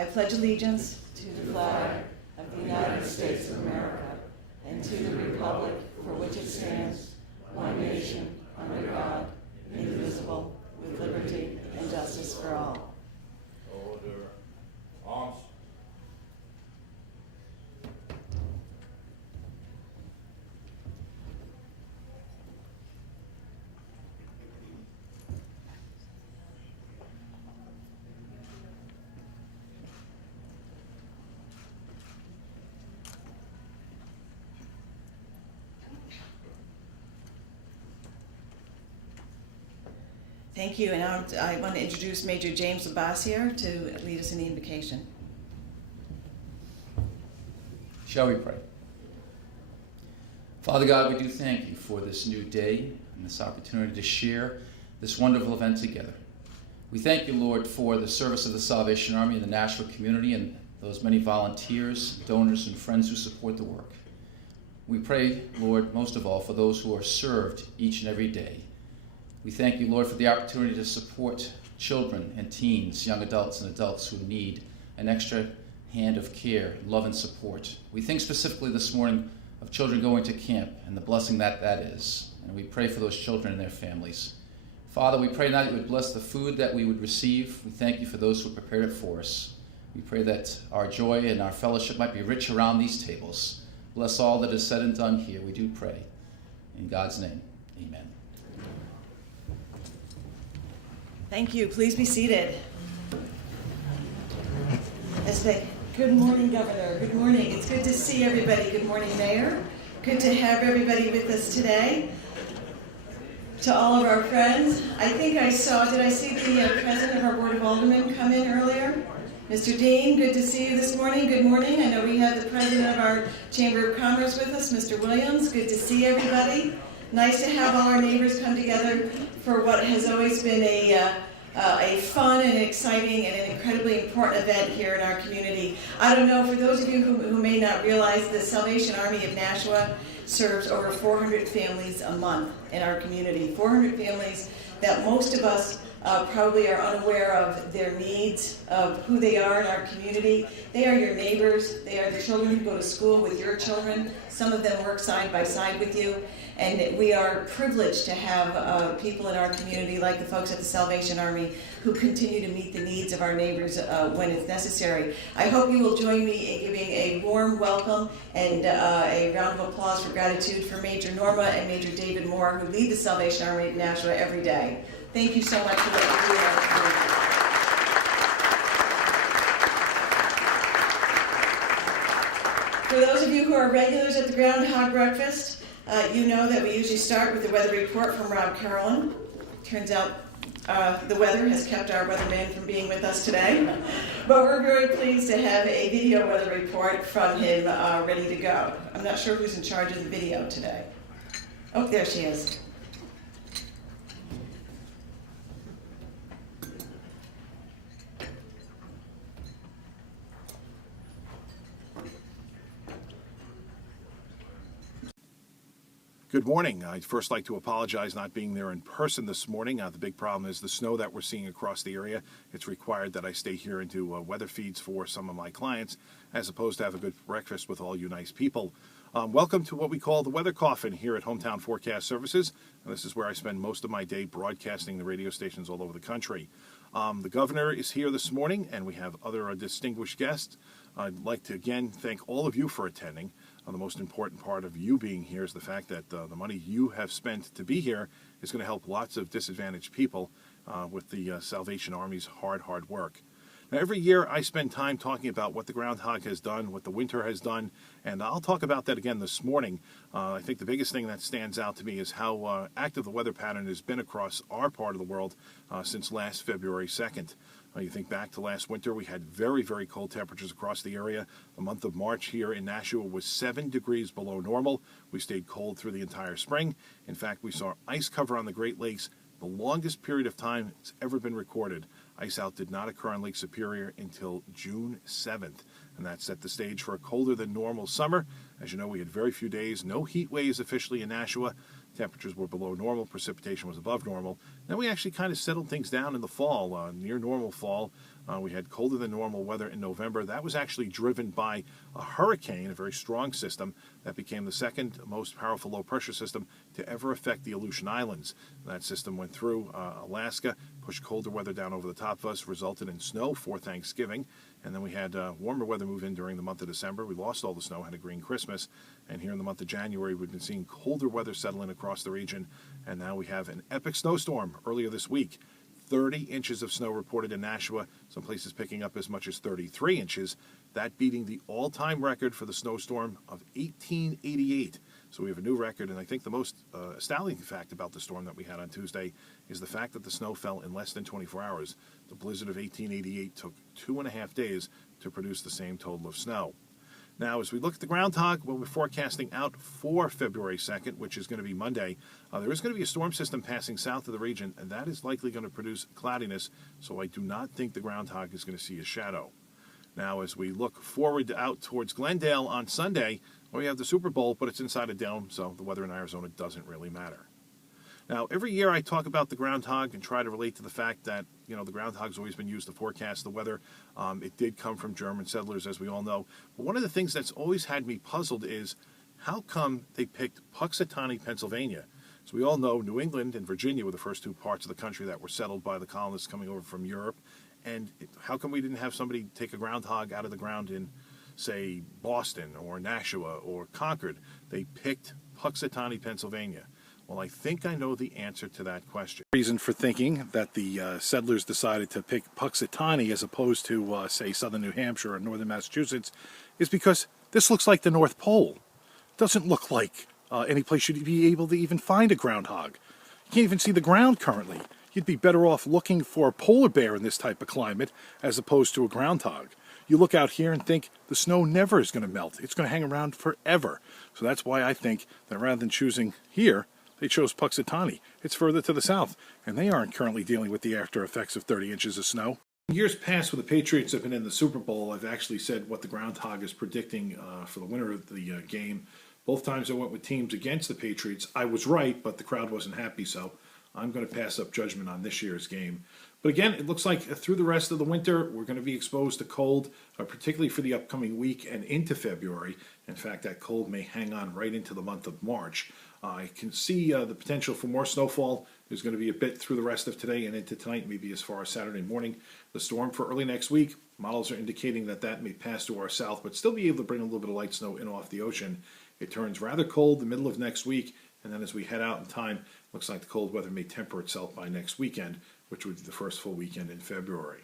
I pledge allegiance to the flag of the United States of America and to the republic for which it stands, one nation, under God, indivisible, with liberty and justice for all. Order. Arms. Thank you, and I want to introduce Major James Labassiere to lead us in the invocation. Shall we pray? Father God, we do thank you for this new day and this opportunity to share this wonderful event together. We thank you, Lord, for the service of the Salvation Army and the Nashua community and those many volunteers, donors, and friends who support the work. We pray, Lord, most of all, for those who are served each and every day. We thank you, Lord, for the opportunity to support children and teens, young adults and adults who need an extra hand of care, love, and support. We think specifically this morning of children going to camp and the blessing that is. And we pray for those children and their families. Father, we pray now that you would bless the food that we would receive. We thank you for those who prepared it for us. We pray that our joy and our fellowship might be rich around these tables. Bless all that is said and done here, we do pray. In God's name, amen. Thank you. Please be seated. Good morning, Governor. Good morning. It's good to see everybody. Good morning, Mayor. Good to have everybody with us today. To all of our friends, did I see the President of our Board of Aldermen come in earlier? Mr. Dean, good to see you this morning. Good morning. I know we have the President of our Chamber of Commerce with us, Mr. Williams. Good to see everybody. Nice to have all our neighbors come together for what has always been a fun and exciting and an incredibly important event here in our community. I don't know, for those of you who may not realize, the Salvation Army of Nashua serves over 400 families a month in our community. 400 families that most of us probably are unaware of their needs, of who they are in our community. They are your neighbors. They are the children who go to school with your children. Some of them work side by side with you. And we are privileged to have people in our community, like the folks at the Salvation Army, who continue to meet the needs of our neighbors when it's necessary. I hope you will join me in giving a warm welcome and a round of applause for gratitude for Major Norma and Major David Moore, who lead the Salvation Army of Nashua every day. Thank you so much for what you do in our community. For those of you who are regulars at the Groundhog breakfast, you know that we usually start with the weather report from Rob Carolyn. Turns out the weather has kept our weatherman from being with us today. But we're very pleased to have a video weather report from him ready to go. I'm not sure who's in charge of the video today. Oh, there she is. Good morning. I'd first like to apologize not being there in person this morning. The big problem is the snow that we're seeing across the area. It's required that I stay here and do weather feeds for some of my clients, as opposed to have a good breakfast with all you nice people. Welcome to what we call the Weather Coffin here at Hometown Forecast Services. And this is where I spend most of my day broadcasting the radio stations all over the country. The governor is here this morning, and we have other distinguished guests. I'd like to again thank all of you for attending. The most important part of you being here is the fact that the money you have spent to be here is going to help lots of disadvantaged people with the Salvation Army's hard work. Now, every year I spend time talking about what the Groundhog has done, what the winter has done, and I'll talk about that again this morning. I think the biggest thing that stands out to me is how active the weather pattern has been across our part of the world since last February 2nd. You think back to last winter, we had very, very cold temperatures across the area. The month of March here in Nashua was 7 degrees below normal. We stayed cold through the entire spring. In fact, we saw ice cover on the Great Lakes, the longest period of time it's ever been recorded. Ice out did not occur on Lake Superior until June 7th, and that set the stage for a colder than normal summer. As you know, we had very few days, no heat waves officially in Nashua. Temperatures were below normal, precipitation was above normal. Then we actually kind of settled things down in the fall, near normal fall. We had colder than normal weather in November. That was actually driven by a hurricane, a very strong system that became the second most powerful low-pressure system to ever affect the Aleutian Islands. That system went through Alaska, pushed colder weather down over the top of us, resulted in snow for Thanksgiving, and then we had warmer weather move in during the month of December. We lost all the snow, had a green Christmas, and here in the month of January, we've been seeing colder weather settle in across the region, and now we have an epic snowstorm earlier this week. 30 inches of snow reported in Nashua, some places picking up as much as 33 inches, that beating the all-time record for the snowstorm of 1888. So we have a new record, and I think the most astounding fact about the storm that we had on Tuesday is the fact that the snow fell in less than 24 hours. The blizzard of 1888 took 2.5 days to produce the same total of snow. Now, as we look at the Groundhog, well, we're forecasting out for February 2nd, which is going to be Monday. There is going to be a storm system passing south of the region, and that is likely going to produce cloudiness, so I do not think the Groundhog is going to see a shadow. Now, as we look forward out towards Glendale on Sunday, well, we have the Super Bowl, but it's inside a dome, so the weather in Arizona doesn't really matter. Now, every year I talk about the Groundhog and try to relate to the fact that, you know, the Groundhog's always been used to forecast the weather. It did come from German settlers, as we all know. But one of the things that's always had me puzzled is how come they picked Puxatawny, Pennsylvania? So we all know New England and Virginia were the first two parts of the country that were settled by the colonists coming over from Europe. And how come we didn't have somebody take a groundhog out of the ground in, say, Boston or Nashua or Concord? They picked Puxatawny, Pennsylvania. Well, I think I know the answer to that question. Reason for thinking that the settlers decided to pick Puxatawny as opposed to, say, southern New Hampshire or northern Massachusetts is because this looks like the North Pole. It doesn't look like any place you'd be able to even find a groundhog. You can't even see the ground currently. You'd be better off looking for a polar bear in this type of climate as opposed to a groundhog. You look out here and think the snow never is going to melt. It's going to hang around forever. So that's why I think that rather than choosing here, they chose Puxatawny. It's further to the south, and they aren't currently dealing with the after effects of 30 inches of snow. In years past, when the Patriots have been in the Super Bowl, I've actually said what the Groundhog is predicting for the winner of the game. Both times I went with teams against the Patriots. I was right, but the crowd wasn't happy, so I'm going to pass up judgment on this year's game. But again, it looks like through the rest of the winter, we're going to be exposed to cold, particularly for the upcoming week and into February. In fact, that cold may hang on right into the month of March. I can see the potential for more snowfall. There's going to be a bit through the rest of today and into tonight, maybe as far as Saturday morning. The storm for early next week, models are indicating that that may pass to our south, but still be able to bring a little bit of light snow in off the ocean. It turns rather cold the middle of next week, and then as we head out in time, looks like the cold weather may temper itself by next weekend, which would be the first full weekend in February.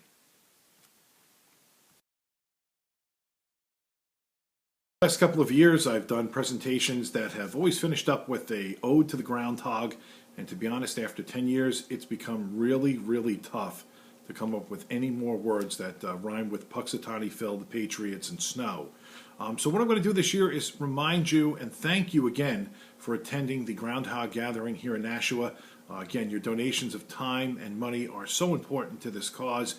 Last couple of years, I've done presentations that have always finished up with a ode to the Groundhog, and to be honest, after 10 years, it's become really, really tough to come up with any more words that rhyme with Puxatawny, Phil, the Patriots, and snow. So what I'm going to do this year is remind you and thank you again for attending the Groundhog Gathering here in Nashua. Again, your donations of time and money are so important to this cause.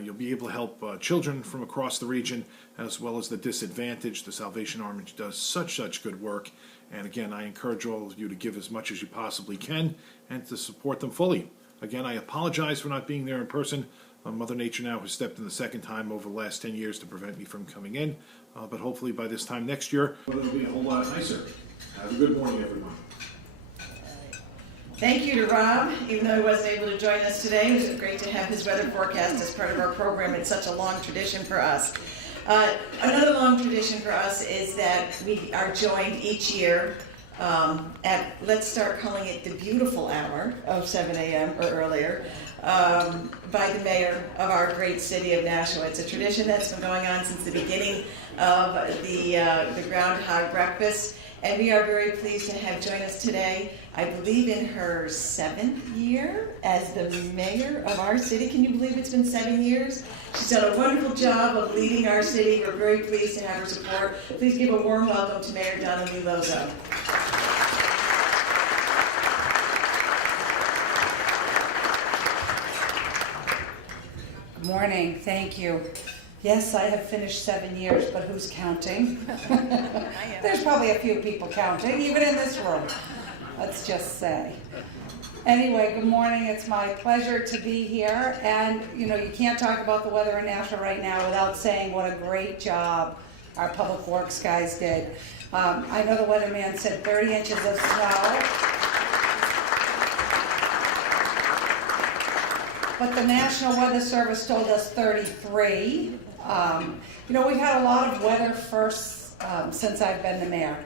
You'll be able to help children from across the region as well as the disadvantaged. The Salvation Army does such good work. And again, I encourage all of you to give as much as you possibly can and to support them fully. Again, I apologize for not being there in person. Mother Nature now has stepped in the second time over the last 10 years to prevent me from coming in. But hopefully by this time next year, it'll be a whole lot nicer. Have a good morning, everyone. Thank you to Rob, even though he wasn't able to join us today. It was great to have his weather forecast as part of our program. It's such a long tradition for us. Another long tradition for us is that we are joined each year at, let's start calling it the beautiful hour of 7 a.m. or earlier, by the mayor of our great city of Nashua. It's a tradition that's been going on since the beginning of the Groundhog Breakfast, and we are very pleased to have join us today, I believe in her 7th year as the mayor of our city. Can you believe it's been 7 years? She's done a wonderful job of leading our city. We're very pleased to have her support. Please give a warm welcome to Mayor Donnelly Lozo. Good morning, thank you. Yes, I have finished 7 years, but who's counting? There's probably a few people counting, even in this room, let's just say. Anyway, good morning. It's my pleasure to be here. And, you know, you can't talk about the weather in Nashua right now without saying what a great job our public works guys did. I know the weatherman said 30 inches of snow. But the National Weather Service told us 33. You know, we've had a lot of weather firsts since I've been the mayor.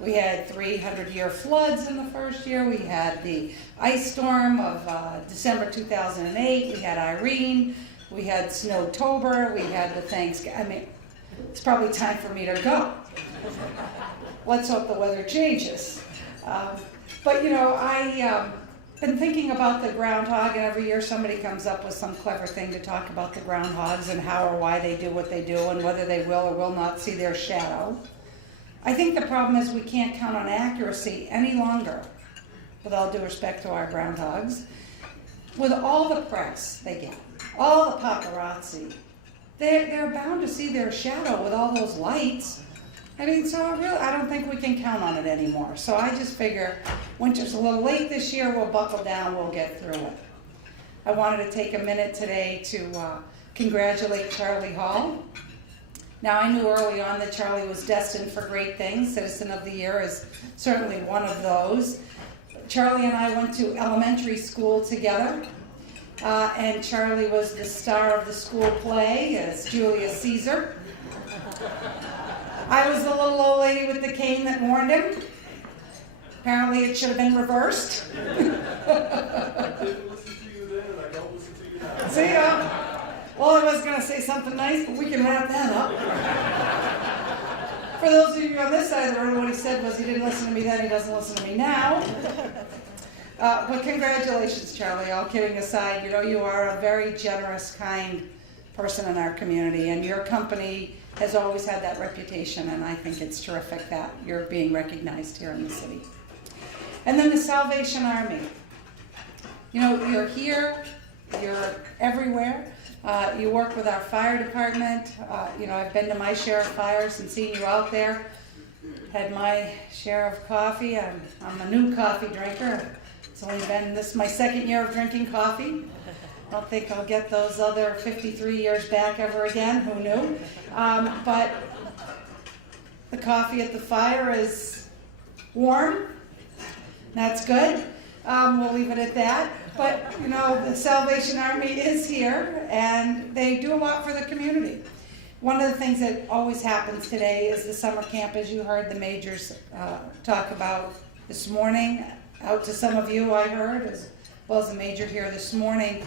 We had 300-year floods in the first year. We had the ice storm of December 2008. We had Irene. We had Snowtober. We had the Thanksgiving. I mean, it's probably time for me to go. Let's hope the weather changes. But, you know, I've been thinking about the groundhog, and every year somebody comes up with some clever thing to talk about the groundhogs and how or why they do what they do and whether they will or will not see their shadow. I think the problem is we can't count on accuracy any longer, with all due respect to our groundhogs. With all the press they get, all the paparazzi, they're bound to see their shadow with all those lights. I mean, so I don't think we can count on it anymore. So I just figure winter's a little late this year, we'll buckle down, we'll get through it. I wanted to take a minute today to congratulate Charlie Hall. Now, I knew early on that Charlie was destined for great things. Citizen of the Year is certainly one of those. Charlie and I went to elementary school together, and Charlie was the star of the school play as Julius Caesar. I was the little old lady with the cane that warned him. Apparently it should have been reversed. I didn't listen to you then, and I don't listen to you now. See, well, I was going to say something nice, but we can wrap that up. For those of you on this side of the room, what he said was he didn't listen to me then, he doesn't listen to me now. But congratulations, Charlie. All kidding aside, you know, you are a very generous, kind person in our community, and your company has always had that reputation, and I think it's terrific that you're being recognized here in the city. And then the Salvation Army. You know, you're here, you're everywhere. You work with our fire department. You know, I've been to my share of fires and seen you out there. Had my share of coffee. I'm a new coffee drinker. It's only been, this is my second year of drinking coffee. I don't think I'll get those other 53 years back ever again. Who knew? But the coffee at the fire is warm. That's good. We'll leave it at that. But, you know, the Salvation Army is here, and they do a lot for the community. One of the things that always happens today is the summer camp, as you heard the majors talk about this morning. Out to some of you, I heard, as well as the major here this morning.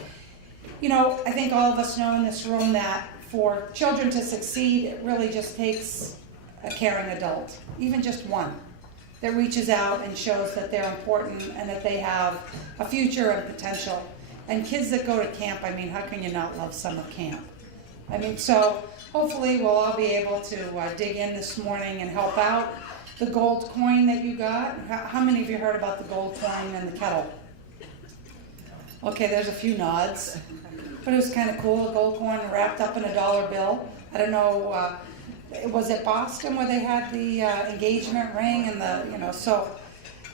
You know, I think all of us know in this room that for children to succeed, it really just takes a caring adult, even just one, that reaches out and shows that they're important and that they have a future and potential. And kids that go to camp, I mean, how can you not love summer camp? I mean, so hopefully we'll all be able to dig in this morning and help out. The gold coin that you got, how many of you heard about the gold coin and the kettle? Okay, there's a few nods, but it was kind of cool, a gold coin wrapped up in a dollar bill. I don't know, was it Boston where they had the engagement ring and the, you know, so,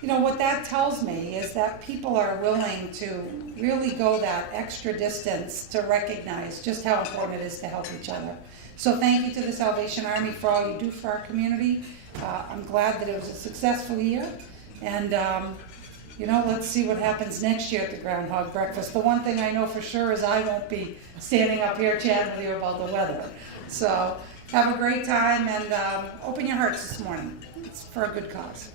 you know, what that tells me is that people are willing to really go that extra distance to recognize just how important it is to help each other. So thank you to the Salvation Army for all you do for our community. I'm glad that it was a successful year, and you know, let's see what happens next year at the Groundhog Breakfast. The one thing I know for sure is I won't be standing up here chatting with you about the weather. So have a great time, and open your hearts this morning. It's for a good cause.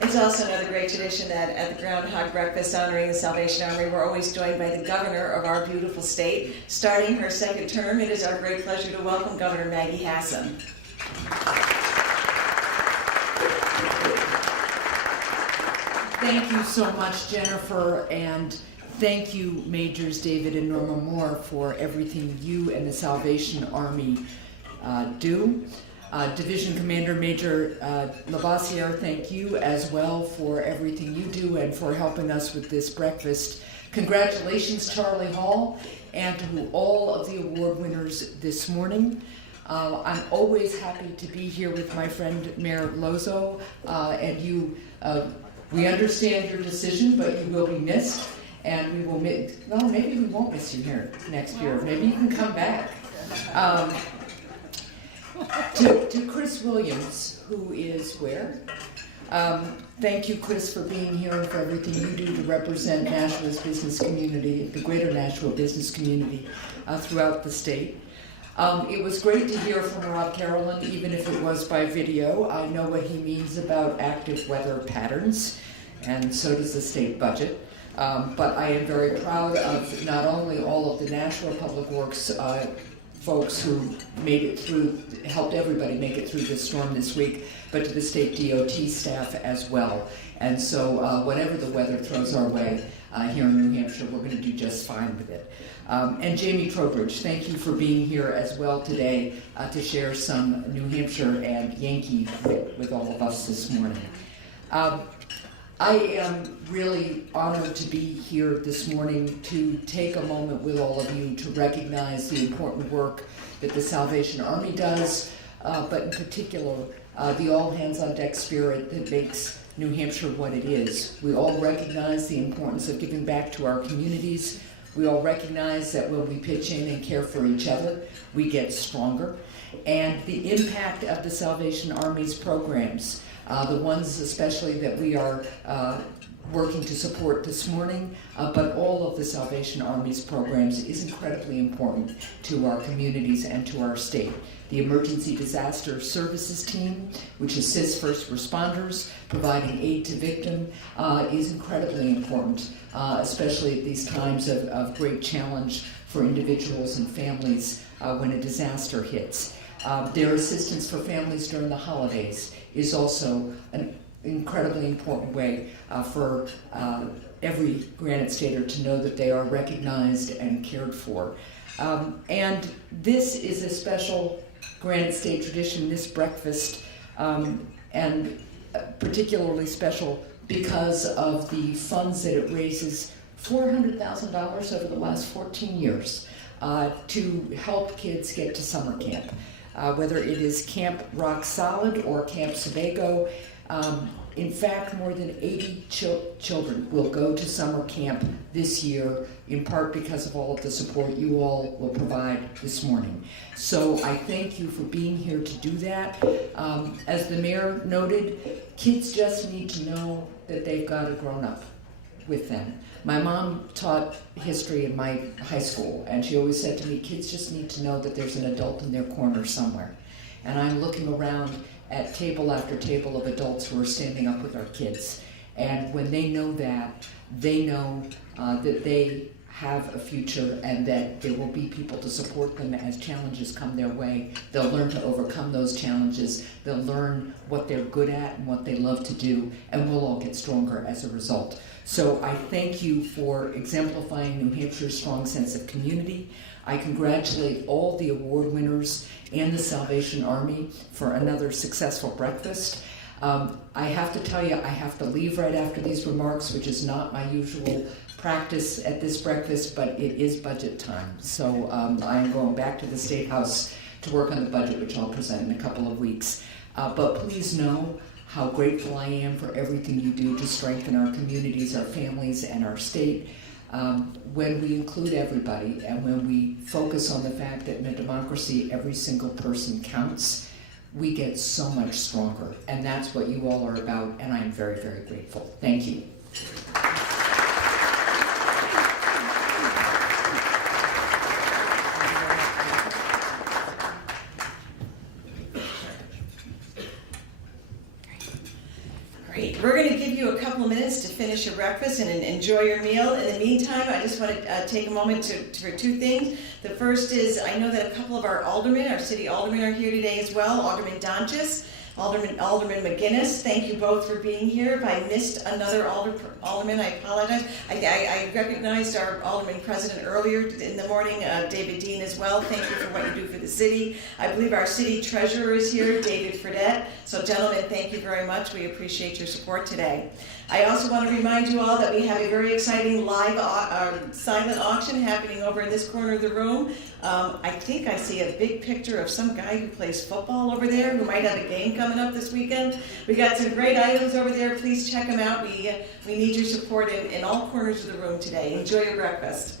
It's also another great tradition that at the Groundhog Breakfast honoring the Salvation Army, we're always joined by the governor of our beautiful state. Starting her second term, it is our great pleasure to welcome Governor Maggie Hassan. Thank you so much, Jennifer, and thank you, Majors David and Norma Moore, for everything you and the Salvation Army do. Division Commander Major Lavassiere, thank you as well for everything you do and for helping us with this breakfast. Congratulations, Charlie Hall, and to all of the award winners this morning. I'm always happy to be here with my friend Mayor Lozo, and you. We understand your decision, but you will be missed, and we will miss. Well, maybe we won't miss you here next year. Maybe you can come back. To Chris Williams, who is where? Thank you, Chris, for being here and for everything you do to represent Nashua's business community, the greater Nashua business community throughout the state. It was great to hear from Rob Carolyn, even if it was by video. I know what he means about active weather patterns, and so does the state budget. But I am very proud of not only all of the Nashua Public Works folks who made it through, helped everybody make it through this storm this week, but to the state DOT staff as well. And so whatever the weather throws our way here in New Hampshire, we're going to do just fine with it. And Jamie Trowbridge, thank you for being here as well today to share some New Hampshire and Yankee with all of us this morning. I am really honored to be here this morning to take a moment with all of you to recognize the important work that the Salvation Army does, but in particular, the all-hands-on-deck spirit that makes New Hampshire what it is. We all recognize the importance of giving back to our communities. We all recognize that when we pitch in and care for each other, we get stronger. And the impact of the Salvation Army's programs, the ones especially that we are working to support this morning, but all of the Salvation Army's programs is incredibly important to our communities and to our state. The Emergency Disaster Services Team, which assists first responders, providing aid to victims, is incredibly important, especially at these times of great challenge for individuals and families when a disaster hits. Their assistance for families during the holidays is also an incredibly important way for every Granite Stater to know that they are recognized and cared for. And this is a special Granite State tradition, this breakfast, and particularly special because of the funds that it raises, $400,000 over the last 14 years to help kids get to summer camp. Whether it is Camp Rock Solid or Camp Sebago. In fact, more than 80 children will go to summer camp this year, in part because of all of the support you all will provide this morning. So I thank you for being here to do that. As the mayor noted, kids just need to know that they've got a grown-up with them. My mom taught history in my high school, and she always said to me, kids just need to know that there's an adult in their corner somewhere. And I'm looking around at table after table of adults who are standing up with our kids. And when they know that, they know that they have a future and that there will be people to support them as challenges come their way. They'll learn to overcome those challenges. They'll learn what they're good at and what they love to do, and we'll all get stronger as a result. So I thank you for exemplifying New Hampshire's strong sense of community. I congratulate all the award winners and the Salvation Army for another successful breakfast. I have to tell you, I have to leave right after these remarks, which is not my usual practice at this breakfast, but it is budget time. So I am going back to the State House to work on the budget, which I'll present in a couple of weeks. But please know how grateful I am for everything you do to strengthen our communities, our families, and our state. When we include everybody and when we focus on the fact that in a democracy every single person counts, we get so much stronger. And that's what you all are about, and I'm very, very grateful. Thank you. Great. We're going to give you a couple of minutes to finish your breakfast and enjoy your meal. In the meantime, I just want to take a moment for two things. The first is, I know that a couple of our aldermen, our city aldermen, are here today as well. Alderman Donchis, Alderman McGinnis, thank you both for being here. If I missed another alderman, I apologize. I recognized our alderman president earlier in the morning, David Dean as well. Thank you for what you do for the city. I believe our city treasurer is here, David Fredette. So gentlemen, thank you very much. We appreciate your support today. I also want to remind you all that we have a very exciting live silent auction happening over in this corner of the room. I think I see a big picture of some guy who plays football over there who might have a game coming up this weekend. We got some great items over there. Please check them out. We need your support in all corners of the room today. Enjoy your breakfast.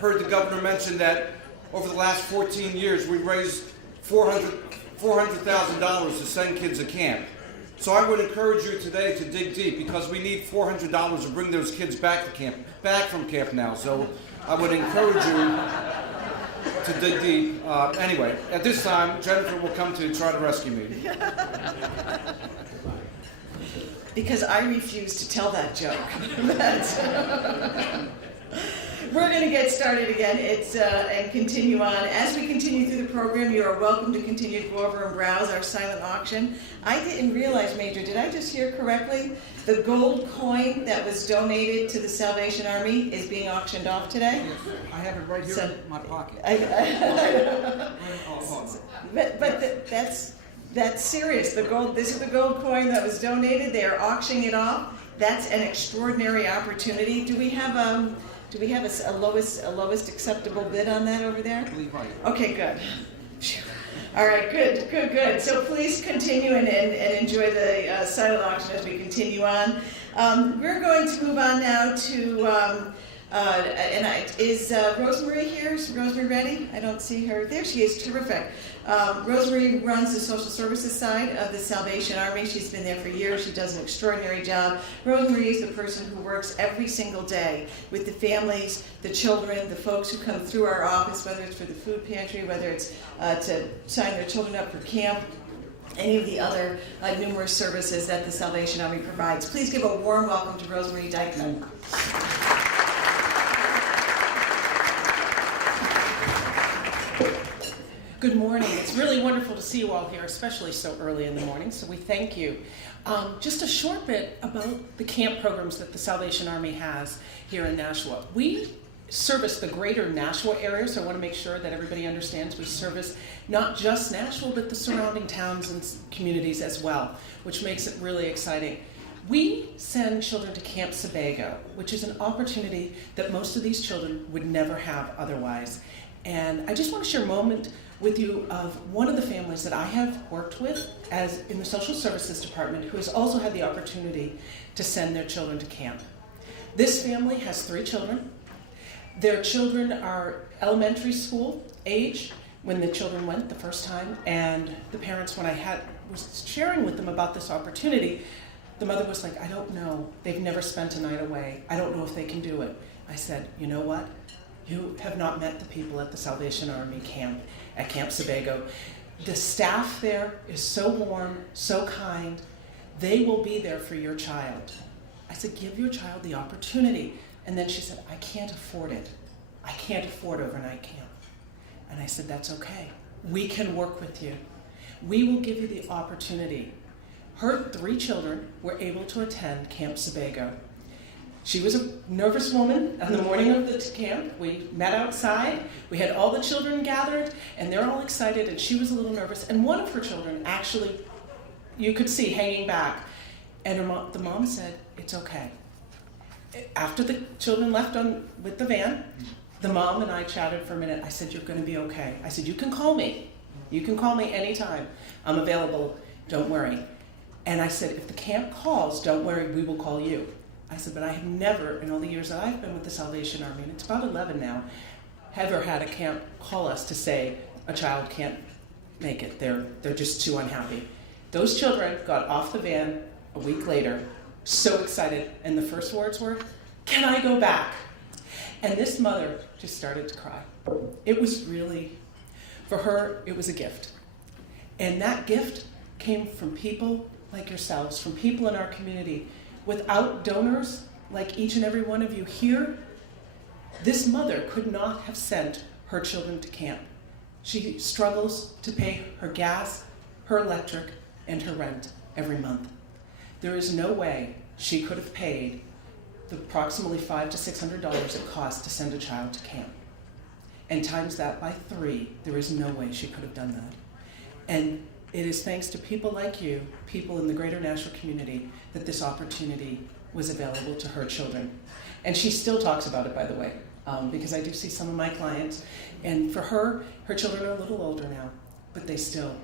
Heard the governor mention that over the last 14 years we've raised $400,000 to send kids to camp. So I would encourage you today to dig deep because we need $400 to bring those kids back from camp now. So I would encourage you to dig deep. Anyway, at this time, Jennifer will come to try to rescue me. Because I refuse to tell that joke. We're going to get started again and continue on. As we continue through the program, you are welcome to continue to go over and browse our silent auction. I didn't realize, Major, did I just hear correctly? The gold coin that was donated to the Salvation Army is being auctioned off today? Yes, I have it right here in my pocket. But that's serious. This is the gold coin that was donated. They are auctioning it off. That's an extraordinary opportunity. Do we have a lowest acceptable bid on that over there? I believe right. Okay, good. Phew. All right, good. So please continue and enjoy the silent auction as we continue on. We're going to move on now to, is Rosemary here? Is Rosemary ready? I don't see her. There she is, terrific. Rosemary runs the social services side of the Salvation Army. She's been there for years. She does an extraordinary job. Rosemary is the person who works every single day with the families, the children, the folks who come through our office, whether it's for the food pantry, whether it's to sign their children up for camp, any of the other numerous services that the Salvation Army provides. Please give a warm welcome to Rosemary Dykeman. Good morning. It's really wonderful to see you all here, especially so early in the morning, so we thank you. Just a short bit about the camp programs that the Salvation Army has here in Nashua. We service the greater Nashua area, so I want to make sure that everybody understands we service not just Nashua, but the surrounding towns and communities as well, which makes it really exciting. We send children to Camp Sebago, which is an opportunity that most of these children would never have otherwise. And I just want to share a moment with you of one of the families that I have worked with as in the social services department who has also had the opportunity to send their children to camp. This family has 3 children. Their children are elementary school age when the children went the first time, and the parents, when I was sharing with them about this opportunity, the mother was like, I don't know, they've never spent a night away. I don't know if they can do it. I said, you know what? You have not met the people at the Salvation Army camp, at Camp Sebago. The staff there is so warm, so kind. They will be there for your child. I said, give your child the opportunity. And then she said, I can't afford it. I can't afford overnight camp. And I said, that's okay. We can work with you. We will give you the opportunity. Her 3 children were able to attend Camp Sebago. She was a nervous woman on the morning of the camp. We met outside. We had all the children gathered, and they're all excited, and she was a little nervous. And one of her children actually, you could see hanging back. And the mom said, it's okay. after the children left with the van, the mom and I chatted for a minute. I said, "You're going to be okay." I said, "You can call me. You can call me anytime. I'm available. Don't worry." And I said, "If the camp calls, don't worry, we will call you." I said, "But I have never, in all the years that I've been with the Salvation Army, and it's about 11 now, ever had a camp call us to say a child can't make it. They're just too unhappy." Those children got off the van a week later, so excited, and the first words were, "Can I go back?" And this mother just started to cry. It was really, for her, it was a gift. And that gift came from people like yourselves, from people in our community. Without donors like each and every one of you here, this mother could not have sent her children to camp. She struggles to pay her gas, her electric, and her rent every month. There is no way she could have paid the approximately $500 to $600 it costs to send a child to camp. And times that by 3, there is no way she could have done that. And it is thanks to people like you, people in the greater Nashua community, that this opportunity was available to her children. And she still talks about it, by the way, because I do see some of my clients. And for her, her children are a little older now, but they still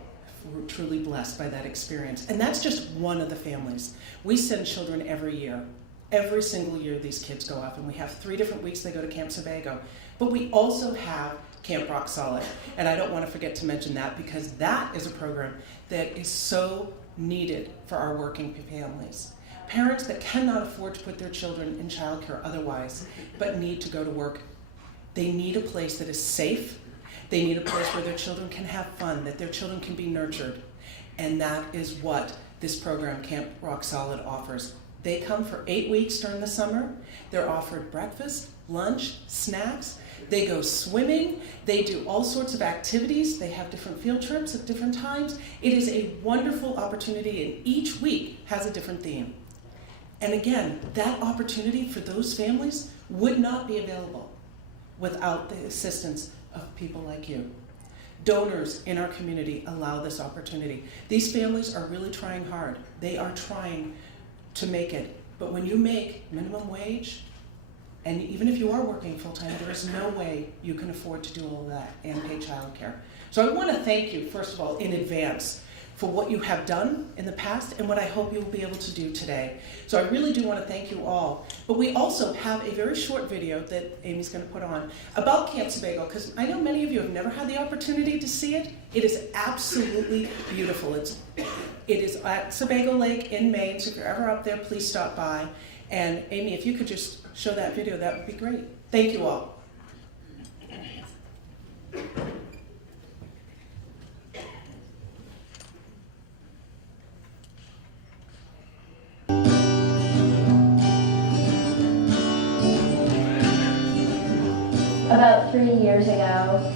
were truly blessed by that experience. And that's just one of the families. We send children every year. Every single year these kids go off, and we have 3 different weeks they go to Camp Sebago. But we also have Camp Rock Solid, and I don't want to forget to mention that because that is a program that is so needed for our working families. Parents that cannot afford to put their children in childcare otherwise, but need to go to work. They need a place that is safe. They need a place where their children can have fun, that their children can be nurtured. And that is what this program, Camp Rock Solid, offers. They come for 8 weeks during the summer. They're offered breakfast, lunch, snacks. They go swimming. They do all sorts of activities. They have different field trips at different times. It is a wonderful opportunity, and each week has a different theme. And again, that opportunity for those families would not be available without the assistance of people like you. Donors in our community allow this opportunity. These families are really trying hard. They are trying to make it. But when you make minimum wage, and even if you are working full-time, there is no way you can afford to do all of that and pay childcare. So I want to thank you, first of all, in advance for what you have done in the past and what I hope you will be able to do today. So I really do want to thank you all. But we also have a very short video that Amy's going to put on about Camp Sebago, because I know many of you have never had the opportunity to see it. It is absolutely beautiful. It is at Sebago Lake in Maine, so if you're ever up there, please stop by. And Amy, if you could just show that video, that would be great. Thank you all. About 3 years ago,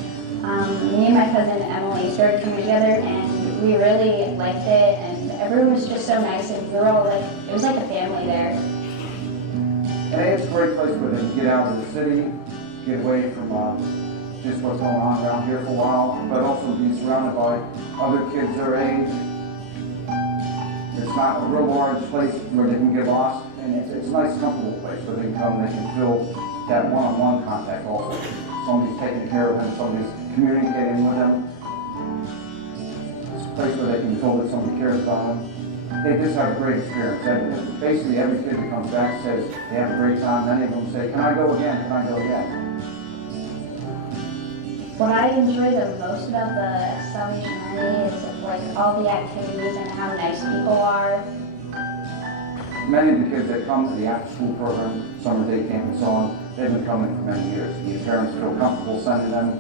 me and my cousin Emily started coming together, and we really liked it, and everyone was just so nice, and we were all like, it was like a family there. And it's a great place where they can get out of the city, get away from just what's going on around here for a while, but also be surrounded by other kids their age. It's not a real large place where they can get lost, and it's a nice, comfortable place where they can come and they can feel that one-on-one contact also. Somebody's taking care of them, somebody's communicating with them. It's a place where they can feel that somebody cares about them. They just have a great experience. And basically every kid that comes back says they have a great time. Many of them say, "Can I go again? Can I go again?" What I enjoy the most about the Salvation Army is like all the activities and how nice people are. Many of the kids that come to the after-school program, summer day camp and so on, they've been coming for many years. The parents feel comfortable sending them.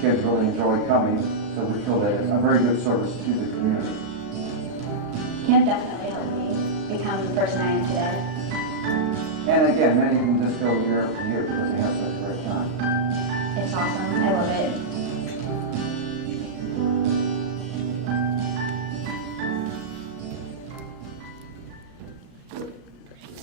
Kids really enjoy coming, so we feel that it's a very good service to the community. Camp definitely helped me become the person I am today. And again, many of them just go year after year because they have such a great time. It's awesome. I love it.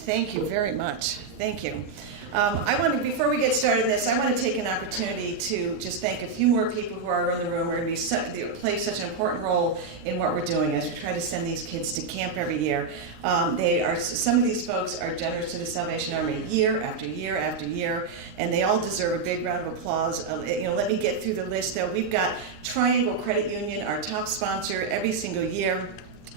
Thank you very much. Thank you. Before we get started this, I want to take an opportunity to just thank a few more people who are in the room and play such an important role in what we're doing as we try to send these kids to camp every year. Some of these folks are generous to the Salvation Army year after year after year, and they all deserve a big round of applause. Let me get through the list though. We've got Triangle Credit Union, our top sponsor every single year,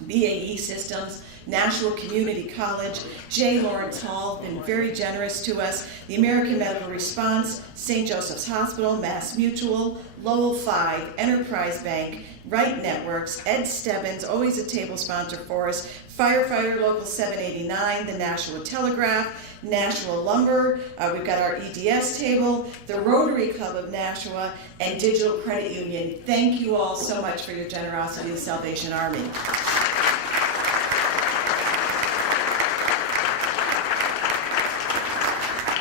BAE Systems, Nashua Community College, J. Lawrence Hall, been very generous to us, the American Medical Response, St. Joseph's Hospital, Mass Mutual, Lowell 5, Enterprise Bank, Wright Networks, Ed Stebbins, always a table sponsor for us, Firefighter Local 789, the Nashua Telegraph, Nashua Lumber, we've got our EDS table, the Rotary Club of Nashua, and Digital Credit Union. Thank you all so much for your generosity to the Salvation Army.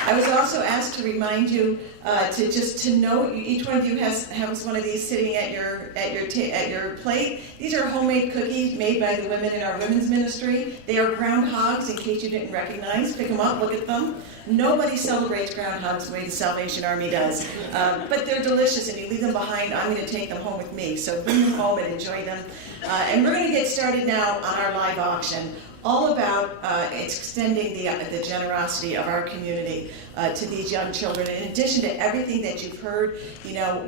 I was also asked to remind you to know each one of you has one of these sitting at your plate. These are homemade cookies made by the women in our women's ministry. They are groundhogs, in case you didn't recognize. Pick them up, look at them. Nobody celebrates groundhogs the way the Salvation Army does, but they're delicious, and you leave them behind. I'm going to take them home with me, so bring them home and enjoy them. And we're going to get started now on our live auction, all about extending the generosity of our community to these young children. In addition to everything that you've heard,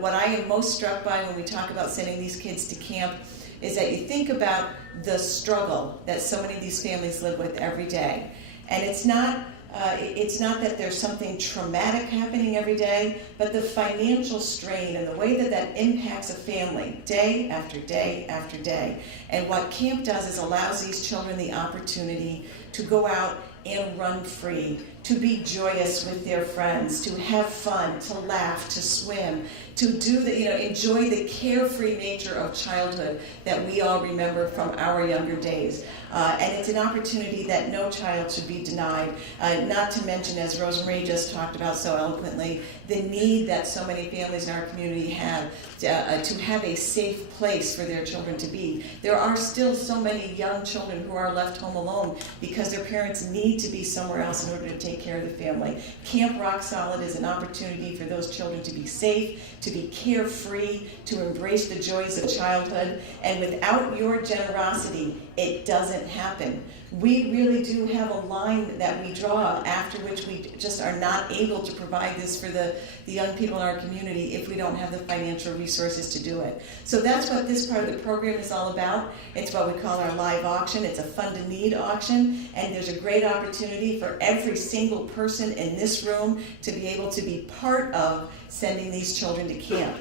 what I am most struck by when we talk about sending these kids to camp is that you think about the struggle that so many of these families live with every day. And it's not that there's something traumatic happening every day, but the financial strain and the way that impacts a family day after day after day. And what camp does is allows these children the opportunity to go out and run free, to be joyous with their friends, to have fun, to laugh, to swim, to enjoy the carefree nature of childhood that we all remember from our younger days. And it's an opportunity that no child should be denied, not to mention, as Rosemarie just talked about so eloquently, the need that so many families in our community have to have a safe place for their children to be. There are still so many young children who are left home alone because their parents need to be somewhere else in order to take care of the family. Camp Rock Solid is an opportunity for those children to be safe, to be carefree, to embrace the joys of childhood, and without your generosity, it doesn't happen. We really do have a line that we draw after which we just are not able to provide this for the young people in our community if we don't have the financial resources to do it. So that's what this part of the program is all about. It's what we call our live auction. It's a fund to need auction, and there's a great opportunity for every single person in this room to be able to be part of sending these children to camp.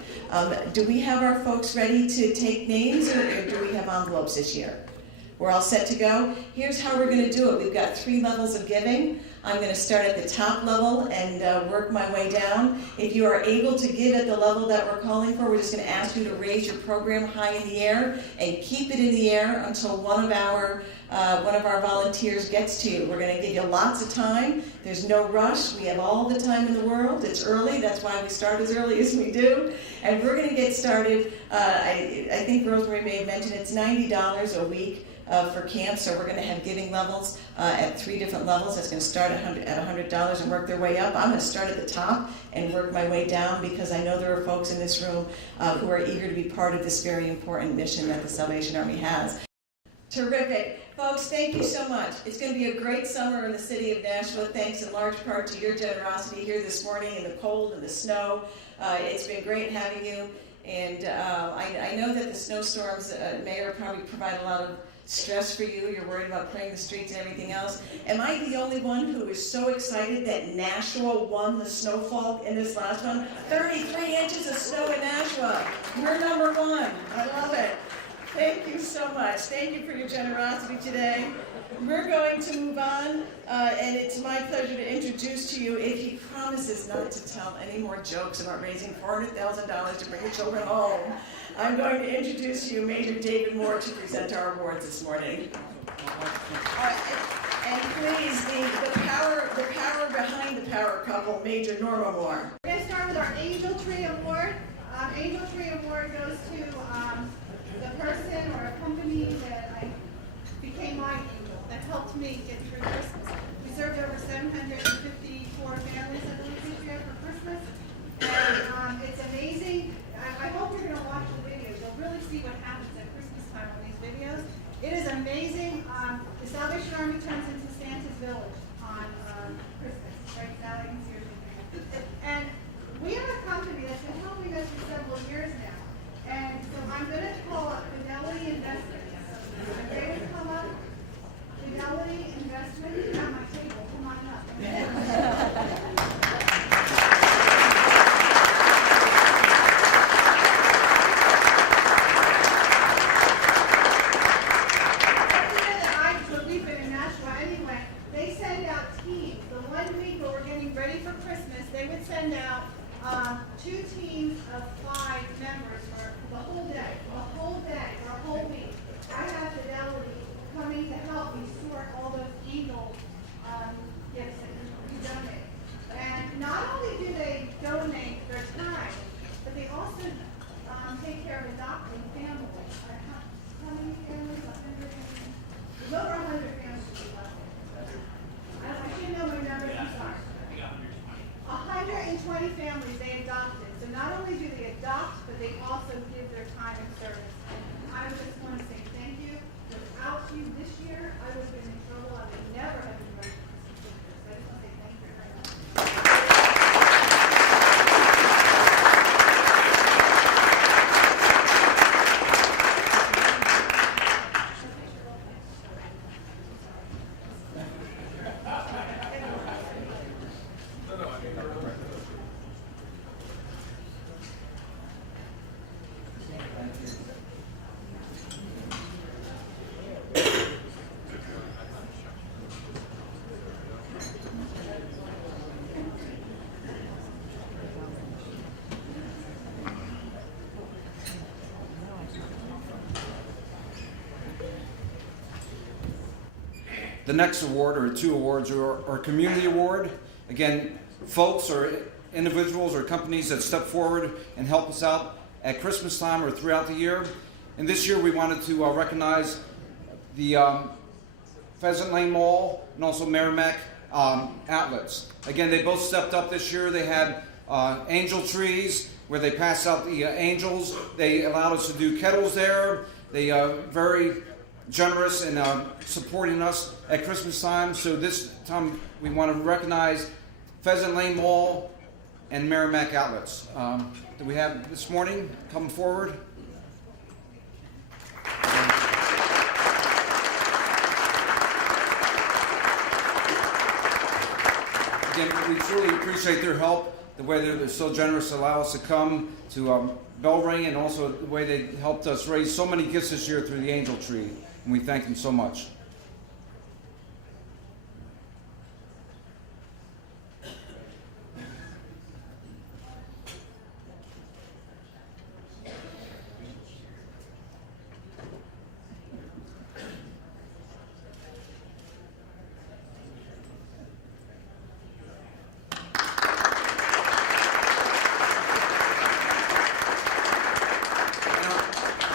Do we have our folks ready to take names, or do we have envelopes this year? We're all set to go. Here's how we're going to do it. We've got 3 levels of giving. I'm going to start at the top level and work my way down. If you are able to give at the level that we're calling for, we're just going to ask you to raise your program high in the air and keep it in the air until one of our volunteers gets to you. We're going to give you lots of time. There's no rush. We have all the time in the world. It's early. That's why we start as early as we do. And we're going to get started. I think Rosemarie may have mentioned it's $90 a week for camp, so we're going to have giving levels at 3 different levels. That's going to start at $100 and work their way up. I'm going to start at the top and work my way down because I know there are folks in this room who are eager to be part of this very important mission that the Salvation Army has. Terrific. Folks, thank you so much. It's going to be a great summer in the city of Nashua, thanks in large part to your generosity here this morning in the cold and the snow. It's been great having you, and I know that the snowstorms, Mayor, probably provide a lot of stress for you. You're worried about clearing the streets and everything else. Am I the only one who is so excited that Nashua won the snowfall in this last one? 33 inches of snow in Nashua. We're number 1. I love it. Thank you so much. Thank you for your generosity today. We're going to move on, and it's my pleasure to introduce to you, if he promises not to tell any more jokes about raising $400,000 to bring the children home, I'm going to introduce to you Major David Moore to present our awards this morning. And please, the power behind the power couple, Major Norma Moore. We're going to start with our Angel Tree Award. Angel Tree Award goes to the person or a company that I became my angel, that helped me get through Christmas. We served over 754 families an amazing, the Salvation Army turns into Santa's Village on Christmas, right? Sally can see her. And we have a company that's been helping us for several years now. And so I'm going to call up Fidelity Investments. If they would come up, Fidelity Investments, at my table, come on up. We've been in Nashua anyway. They send out teams. The 1 week where we're getting ready for Christmas, they would send out 2 teams of 5 members for the whole day, for a whole week. I have Fidelity coming to help me sort all those angel gifts that we donate. And not only do they donate their time, but they also take care of adopting families. How many families? 100? There's over 100 families left. I should know my numbers, I'm sorry. 120 families they adopted. So not only do they adopt, but they also give their time and service. And I just want to say thank you. Without you this year, I would have been in trouble. I would never have been ready for this. So I just want to say thank you very much. The next award, or 2 awards, are Community Award. Again, folks or individuals or companies that step forward and help us out at Christmas time or throughout the year. And this year we wanted to recognize the Pheasant Lane Mall and also Merrimack outlets. Again, they both stepped up this year. They had angel trees where they passed out the angels. They allowed us to do kettles there. They very generous in supporting us at Christmas time. So this time we want to recognize Pheasant Lane Mall and Merrimack outlets. Do we have this morning come forward? Again, we truly appreciate their help, the way they're so generous to allow us to come to Bell Ring, and also the way they helped us raise so many gifts this year through the angel tree. And we thank them so much.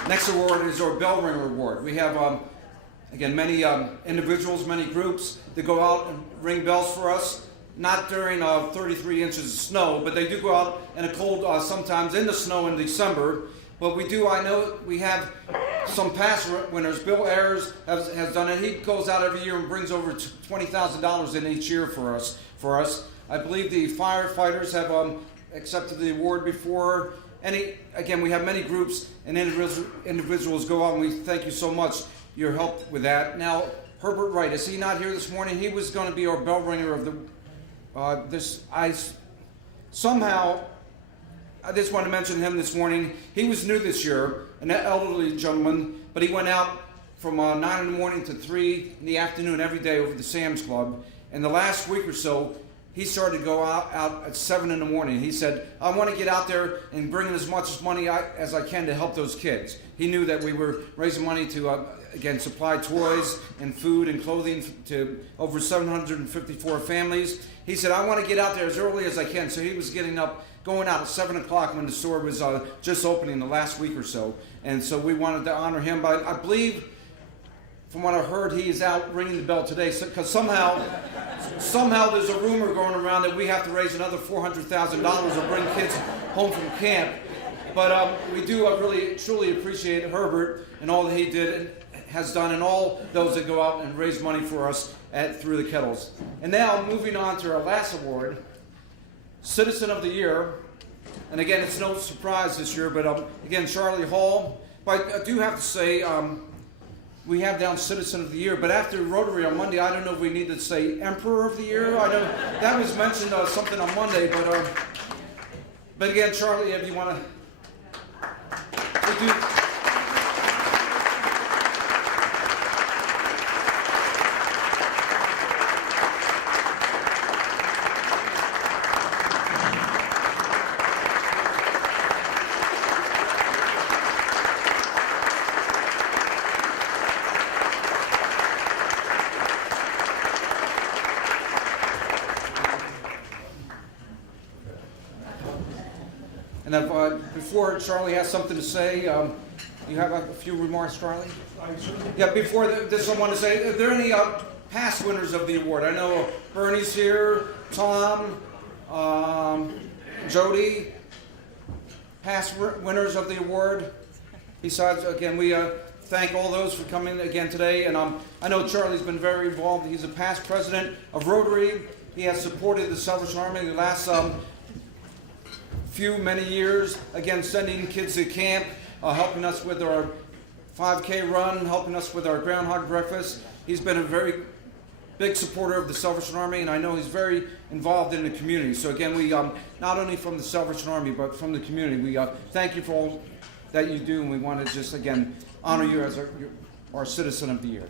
Next award is our Bell Ringer Award. We have, again, many individuals, many groups that go out and ring bells for us, not during 33 inches of snow, but they do go out in a cold, sometimes in the snow in December. But we do, I know we have some past winners. Bill Ayers has done it. He goes out every year and brings over $20,000 in each year for us. I believe the firefighters have accepted the award before. Again, we have many groups and individuals go out, and we thank you so much your help with that. Now, Herbert Wright, is he not here this morning? He was going to be our bell ringer of the somehow I just want to mention him this morning. He was new this year, an elderly gentleman, but he went out from 9 in the morning to 3 in the afternoon every day over to Sam's Club. And the last week or so, he started to go out at 7 in the morning. He said, I want to get out there and bring in as much money as I can to help those kids. He knew that we were raising money to, again, supply toys and food and clothing to over 754 families. He said, I want to get out there as early as I can. So he was getting up, going out at 7 o'clock when the store was just opening the last week or so. And so we wanted to honor him. But I believe, from what I heard, he is out ringing the bell today, because somehow there's a rumor going around that we have to raise another $400,000 to bring kids home from camp. But we do really truly appreciate Herbert and all that he did. has done, and all those that go out and raise money for us through the kettles. And now, moving on to our last award, Citizen of the Year. And again, it's no surprise this year, but again, Charlie Hall. But I do have to say, we have down Citizen of the Year, but after Rotary on Monday, I don't know if we need to say Emperor of the Year. I know that was mentioned something on Monday, but again, Charlie, if you want to do. And before Charlie has something to say, you have a few remarks, Charlie? Yeah, before this, I want to say, are there any past winners of the award? I know Bernie's here, Tom, Jody, past winners of the award. Besides, again, we thank all those for coming again today. And I know Charlie's been very involved. He's a past president of Rotary. He has supported the Salvation Army the last many years, again, sending kids to camp, helping us with our 5K run, helping us with our Groundhog breakfast. He's been a very big supporter of the Salvation Army, and I know he's very involved in the community. So again, we, not only from the Salvation Army, but from the community, we thank you for all that you do, and we want to just, again, honor you as our Citizen of the Year.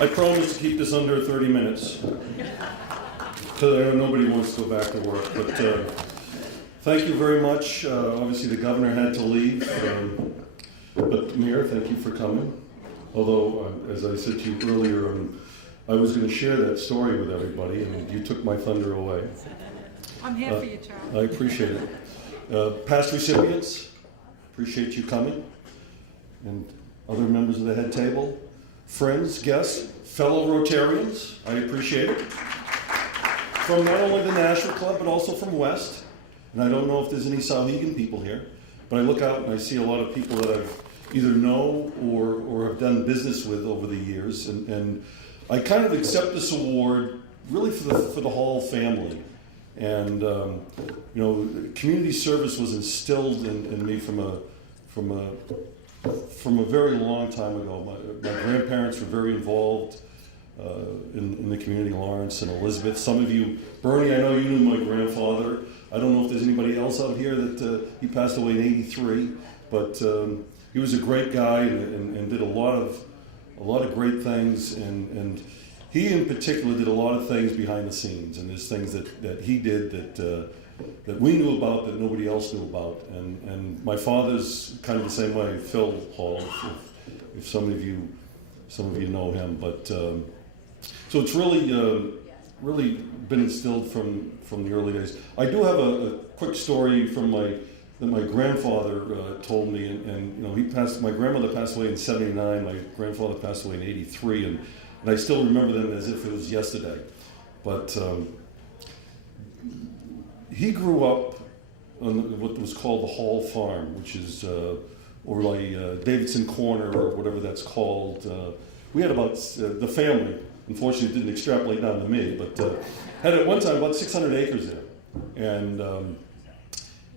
I promise to keep this under 30 minutes, because I know nobody wants to go back to work. But thank you very much. Obviously, the governor had to leave, but Mayor, thank you for coming. Although, as I said to you earlier, I was going to share that story with everybody, and you took my thunder away. I'm here for you, Charlie. I appreciate it. Past recipients, appreciate you coming, and other members of the head table. Friends, guests, fellow Rotarians, I appreciate it. From not only the Nashua Club, but also from West. And I don't know if there's any Sauhegan people here, but I look out and I see a lot of people that I've either know or have done business with over the years. And I kind of accept this award really for the Hall family. And community service was instilled in me from a very long time ago. My grandparents were very involved in the community, Lawrence and Elizabeth. Some of you, Bernie, I know you knew my grandfather. I don't know if there's anybody else out here that he passed away in '83, but he was a great guy and did a lot of great things. And he in particular did a lot of things behind the scenes. And there's things that he did that we knew about that nobody else knew about. And my father's kind of the same way, Phil Hall, if some of you know him. But so it's really been instilled from the early days. I do have a quick story that my grandfather told me, and my grandmother passed away in '79, my grandfather passed away in '83, and I still remember them as if it was yesterday. But he grew up on what was called the Hall Farm, which is over like Davidson Corner or whatever that's called. We had about, the family, unfortunately it didn't extrapolate down to me, but had at one time about 600 acres there.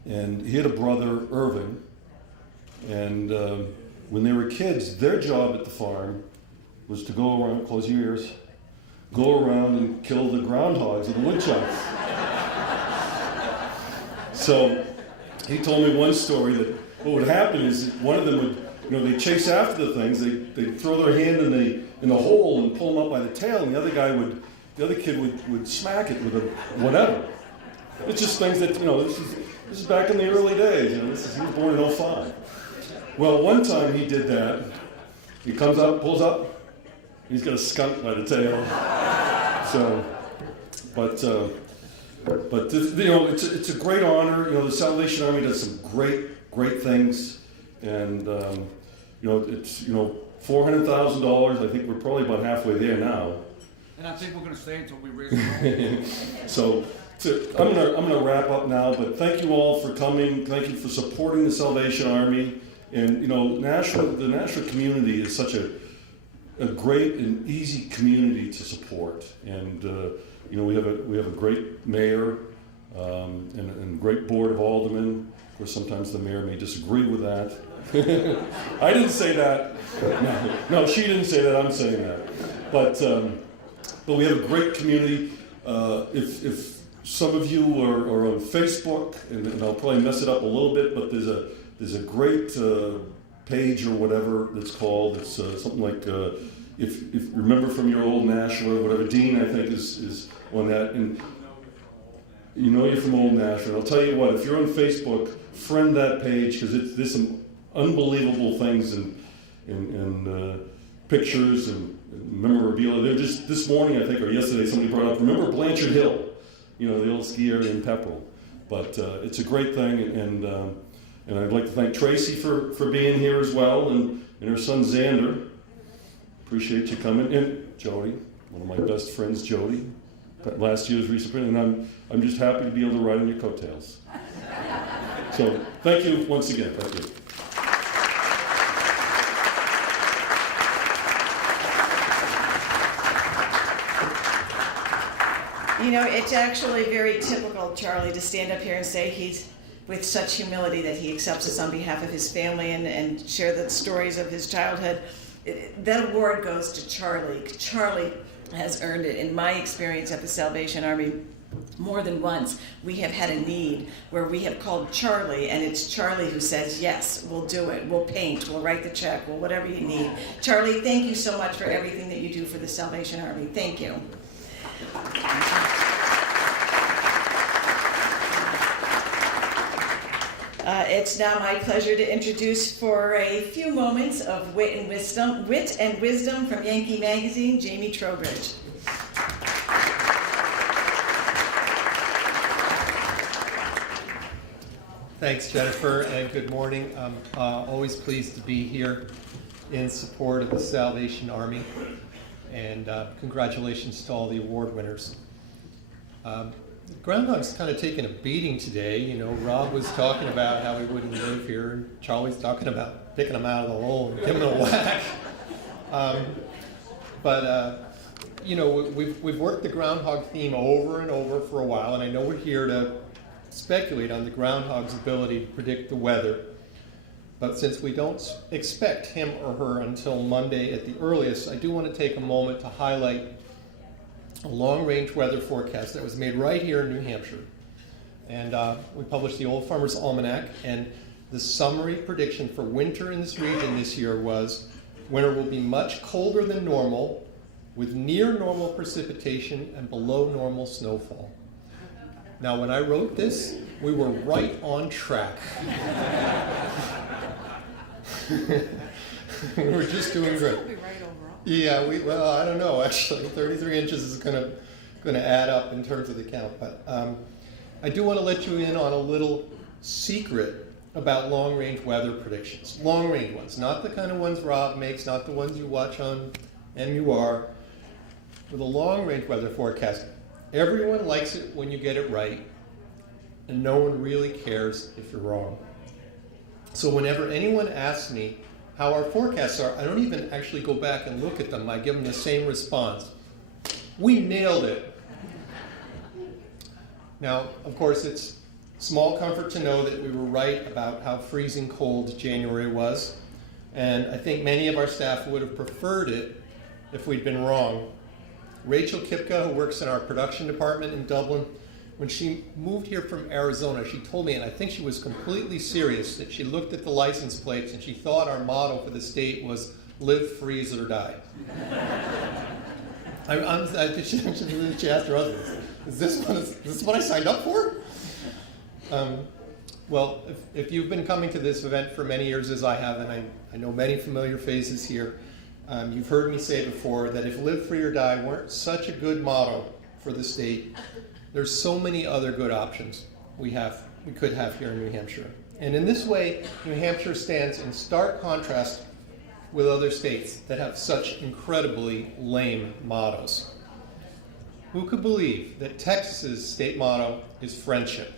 And he had a brother, Irving, and when they were kids, their job at the farm was to go around, close your ears, go around and kill the groundhogs and the woodchucks. So he told me one story that what would happen is one of them would, they'd chase after the things, they'd throw their hand in the hole and pull them up by the tail, and the other kid would smack it with a whatever. It's just things that, this is back in the early days, he was born in '05. Well, one time he did that, he comes up, pulls up, he's got a skunk by the tail. So, but it's a great honor. The Salvation Army does some great things, and it's $400,000. I think we're probably about halfway there now. And I think we're going to stay until we raise the money. So I'm gonna wrap up now, but thank you all for coming. Thank you for supporting the Salvation Army. And you know, the Nashua community is such a great and easy community to support. And you know, we have a great mayor and great board of aldermen. Of course, sometimes the mayor may disagree with that. I didn't say that. No, she didn't say that. I'm saying that. But we have a great community. If some of you are on Facebook, and I'll probably mess it up a little bit, but there's a great page or whatever it's called. It's something like if you remember from your old Nashua or whatever. Dean, I think, is on that. And you know you're from old Nashua. I'll tell you what, if you're on Facebook, friend that page, because there's some unbelievable things and pictures and memorabilia. They're just this morning, I think, or yesterday, somebody brought up, remember Blanchard Hill, you know, the old ski area in Pepperell. But it's a great thing, and I'd like to thank Tracy for being here as well, and her son Xander. Appreciate you coming. And Jody, one of my best friends, Jody, last year's recipient, and I'm just happy to be able to ride on your coattails. So thank you once again. Thank you. You know, it's actually very typical, Charlie, to stand up here and say he's with such humility that he accepts us on behalf of his family and share the stories of his childhood. That award goes to Charlie. Charlie has earned it. In my experience at the Salvation Army, more than once, we have had a need where we have called Charlie, and it's Charlie who says, yes, we'll do it, we'll paint, we'll write the check, well, whatever you need. Charlie, thank you so much for everything that you do for the Salvation Army. Thank you. It's now my pleasure to introduce for a few moments of wit and wisdom from Yankee Magazine, Jamie Trowbridge. Thanks, Jennifer, and good morning. I'm always pleased to be here in support of the Salvation Army, and congratulations to all the award winners. Groundhog's kind of taken a beating today. You know, Rob was talking about how he wouldn't live here, and Charlie's talking about picking him out of the hole and giving him a whack. You know, we've worked the Groundhog theme over and over for a while, and I know we're here to speculate on the Groundhog's ability to predict the weather. But since we don't expect him or her until Monday at the earliest, I do want to take a moment to highlight a long-range weather forecast that was made right here in New Hampshire. And we published the Old Farmer's Almanac, and the summary prediction for winter in this region this year was winter will be much colder than normal, with near normal precipitation and below normal snowfall. Now, when I wrote this, we were right on track. We were just doing great. Yeah, well, I don't know, actually. 33 inches is going to add up in terms of the count. But I do want to let you in on a little secret about long-range weather predictions. Long-range ones, not the kind of ones Rob makes, not the ones you watch on MUR. With a long-range weather forecast, everyone likes it when you get it right, and no one really cares if you're wrong. So whenever anyone asks me how our forecasts are, I don't even actually go back and look at them. I give them the same response. We nailed it. Now, of course, it's small comfort to know that we were right about how freezing cold January was, and I think many of our staff would have preferred it if we'd been wrong. Rachel Kipka, who works in our production department in Dublin, when she moved here from Arizona, she told me, and I think she was completely serious, that she looked at the license plates and she thought our motto for the state was live, freeze, or die. She asked her husband, is this what I signed up for? Well, if you've been coming to this event for many years as I have, and I know many familiar faces here, you've heard me say before that if live, free, or die weren't such a good motto for the state, there's so many other good options we could have here in New Hampshire. And in this way, New Hampshire stands in stark contrast with other states that have such incredibly lame mottos. Who could believe that Texas's state motto is friendship?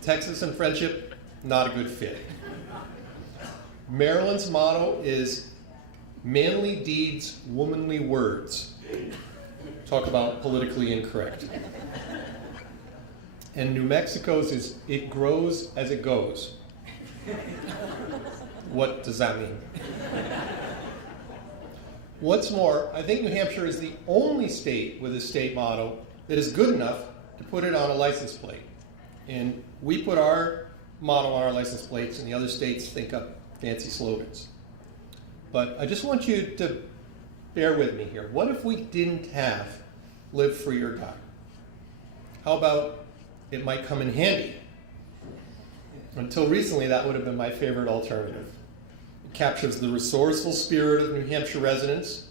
Texas and friendship, not a good fit. Maryland's motto is manly deeds, womanly words. Talk about politically incorrect. And New Mexico's is it grows as it goes. What does that mean? What's more, I think New Hampshire is the only state with a state motto that is good enough to put it on a license plate. And we put our motto on our license plates, and the other states think up fancy slogans. But I just want you to bear with me here. What if we didn't have live free or die? How about it might come in handy? Until recently, that would have been my favorite alternative. It captures the resourceful spirit of New Hampshire residents,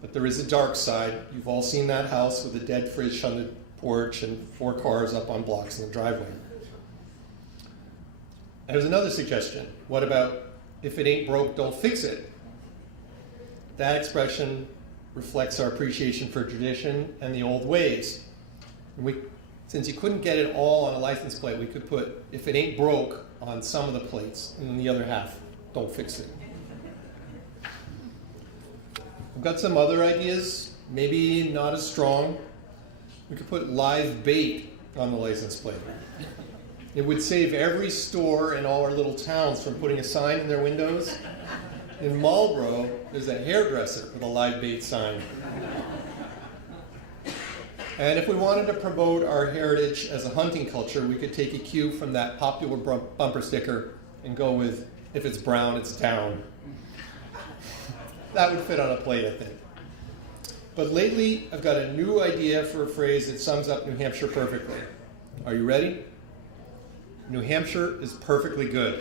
but there is a dark side. You've all seen that house with a dead fish on the porch and 4 cars up on blocks in the driveway. There's another suggestion. What about, if it ain't broke, don't fix it? That expression reflects our appreciation for tradition and the old ways. Since you couldn't get it all on a license plate, we could put, if it ain't broke, on some of the plates, and then the other half, don't fix it. I've got some other ideas, maybe not as strong. We could put live bait on the license plate. It would save every store in all our little towns from putting a sign in their windows. In Marlboro, there's a hairdresser with a live bait sign. And if we wanted to promote our heritage as a hunting culture, we could take a cue from that popular bumper sticker and go with, if it's brown, it's down. That would fit on a plate, I think. But lately, I've got a new idea for a phrase that sums up New Hampshire perfectly. Are you ready? New Hampshire is perfectly good.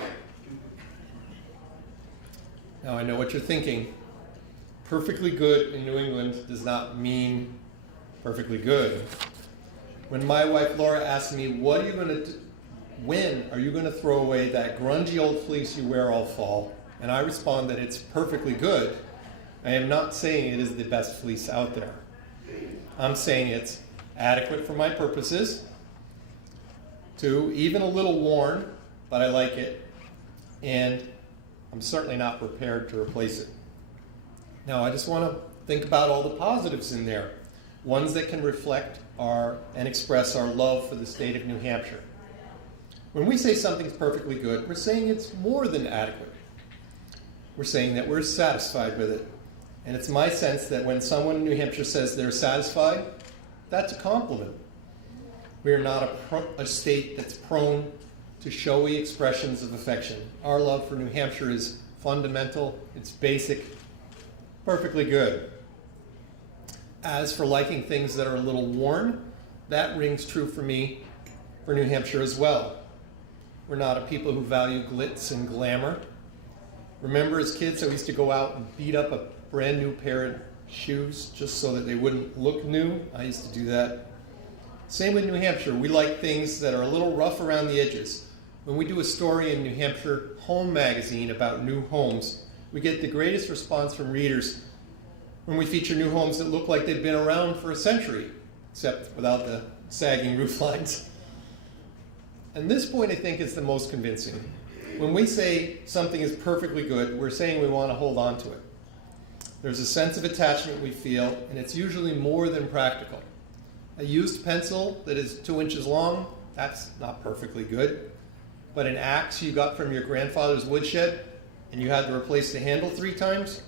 Now, I know what you're thinking. Perfectly good in New England does not mean perfectly good. When my wife Laura asked me, when are you going to throw away that grungy old fleece you wear all fall? And I respond that it's perfectly good. I am not saying it is the best fleece out there. I'm saying it's adequate for my purposes. 2, even a little worn, but I like it. And I'm certainly not prepared to replace it. Now, I just want to think about all the positives in there. Ones that can reflect and express our love for the state of New Hampshire. When we say something's perfectly good, we're saying it's more than adequate. We're saying that we're satisfied with it. And it's my sense that when someone in New Hampshire says they're satisfied, that's a compliment. We are not a state that's prone to showy expressions of affection. Our love for New Hampshire is fundamental, it's basic, perfectly good. As for liking things that are a little worn, that rings true for me for New Hampshire as well. We're not a people who value glitz and glamour. Remember as kids, I used to go out and beat up a brand new pair of shoes just so that they wouldn't look new. I used to do that. Same with New Hampshire. We like things that are a little rough around the edges. When we do a story in New Hampshire Home Magazine about new homes, we get the greatest response from readers when we feature new homes that look like they've been around for a century, except without the sagging roof lines. And this point, I think, is the most convincing. When we say something is perfectly good, we're saying we want to hold on to it. There's a sense of attachment we feel, and it's usually more than practical. A used pencil that is 2 inches long, that's not perfectly good. But an axe you got from your grandfather's woodshed, and you had to replace the handle 3 times,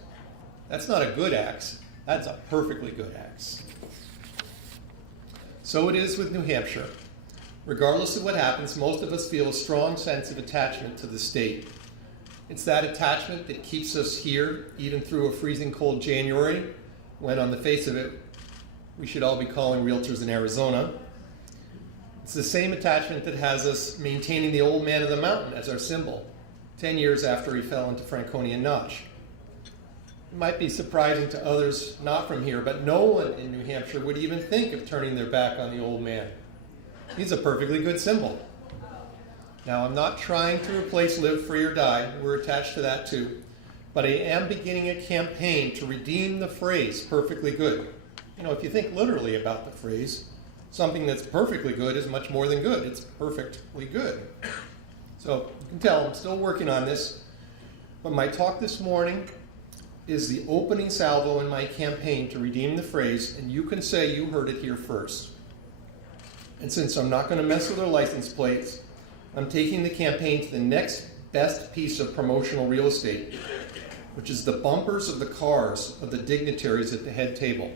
that's not a good axe. That's a perfectly good axe. So it is with New Hampshire. Regardless of what happens, most of us feel a strong sense of attachment to the state. It's that attachment that keeps us here, even through a freezing cold January, when on the face of it, we should all be calling realtors in Arizona. It's the same attachment that has us maintaining the old man of the mountain as our symbol, 10 years after he fell into Franconian Notch. It might be surprising to others not from here, but no one in New Hampshire would even think of turning their back on the old man. He's a perfectly good symbol. Now, I'm not trying to replace Live Free or Die. We're attached to that too. But I am beginning a campaign to redeem the phrase perfectly good. You know, if you think literally about the phrase, something that's perfectly good is much more than good. It's perfectly good. So you can tell I'm still working on this, but my talk this morning is the opening salvo in my campaign to redeem the phrase, and you can say you heard it here first. And since I'm not going to mess with their license plates, I'm taking the campaign to the next best piece of promotional real estate, which is the bumpers of the cars of the dignitaries at the head table.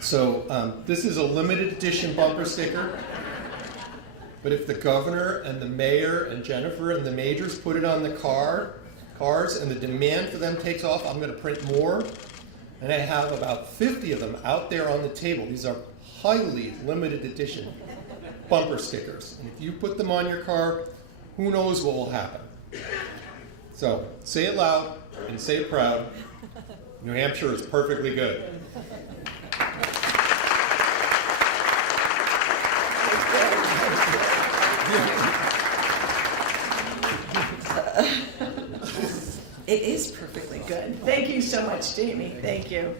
So this is a limited edition bumper sticker, but if the governor and the mayor and Jennifer and the majors put it on the cars and the demand for them takes off, I'm going to print more. And I have about 50 of them out there on the table. These are highly limited edition bumper stickers. And if you put them on your car, who knows what will happen. So say it loud and say it proud. New Hampshire is perfectly good. It is perfectly good. Thank you so much, Jamie. Thank you.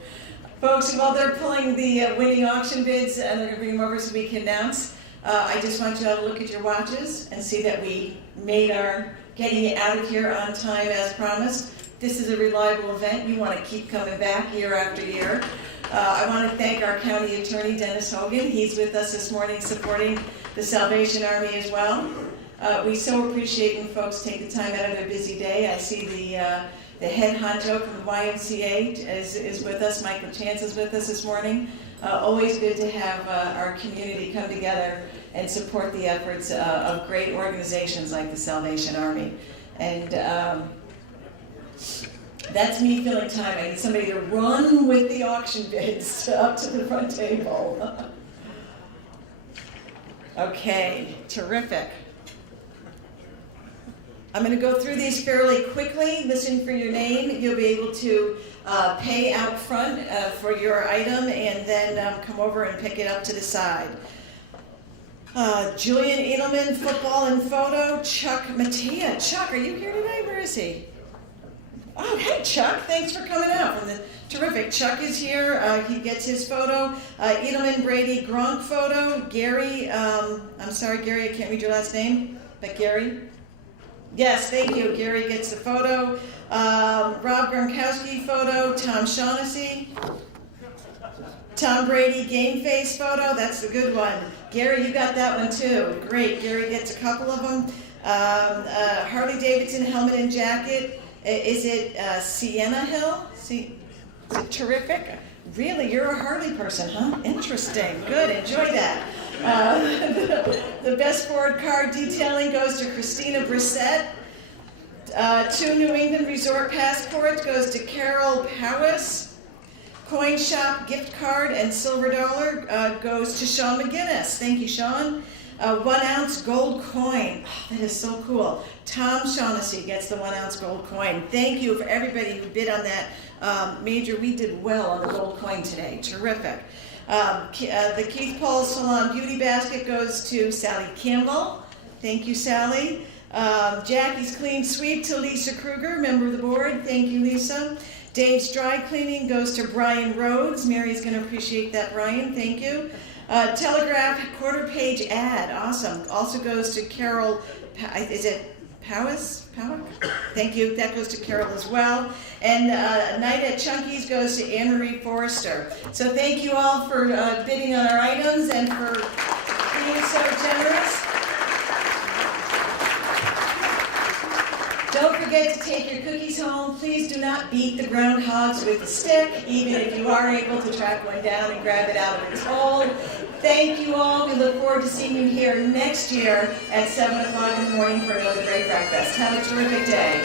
Folks, while they're pulling the winning auction bids and they're going to bring them over so we can announce, I just want you all to look at your watches and see that we made our getting it out of here on time as promised. This is a reliable event. You want to keep coming back year after year. I want to thank our county attorney, Dennis Hogan. He's with us this morning supporting the Salvation Army as well. We so appreciate when folks take the time out of their busy day. I see the head honcho from the YMCA is with us. Michael Chance is with us this morning. Always good to have our community come together and support the efforts of great organizations like the Salvation Army. And that's me filling time. I need somebody to run with the auction bids up to the front table. Okay, terrific. I'm going to go through these fairly quickly. Listen for your name. You'll be able to pay out front for your item and then come over and pick it up to the side. Julian Edelman, football and photo. Chuck Mattia. Chuck, are you here today? Where is he? Oh, hey, Chuck. Thanks for coming out. Terrific. Chuck is here. He gets his photo. Edelman Brady Gronk photo. Gary, I'm sorry, Gary, I can't read your last name, but Gary. Yes, thank you. Gary gets the photo. Rob Gronkowski photo. Tom Shaughnessy. Tom Brady game face photo. That's the good one. Gary, you got that one too. Great. Gary gets a couple of them. Harley Davidson helmet and jacket. Is it Sienna Hill? Is it terrific? Really, you're a Harley person, huh? Interesting. Good. Enjoy that. The best Ford car detailing goes to Christina Brissett. 2 New England Resort passports goes to Carol Powis. Coin shop gift card and silver dollar goes to Sean McGinnis. Thank you, Sean. 1 ounce gold coin. Oh, that is so cool. Tom Shaughnessy gets the 1 ounce gold coin. Thank you for everybody who bid on that. Major, we did well on the gold coin today. Terrific. The Keith Paul Salon Beauty Basket goes to Sally Campbell. Thank you, Sally. Jackie's Clean Sweep to Lisa Kruger, member of the board. Thank you, Lisa. Dave's Dry Cleaning goes to Brian Rhodes. Mary's going to appreciate that, Brian. Thank you. Telegraph quarter page ad. Awesome. Also goes to Carol. Is it Powis? Thank you. That goes to Carol as well. And Night at Chunky's goes to Anne-Marie Forrester. So thank you all for bidding on our items and for being so generous. Don't forget to take your cookies home. Please do not beat the groundhogs with a stick, even if you are able to track one down and grab it out of its hole. Thank you all. We look forward to seeing you here next year at 7 o'clock in the morning for another great breakfast. Have a terrific day.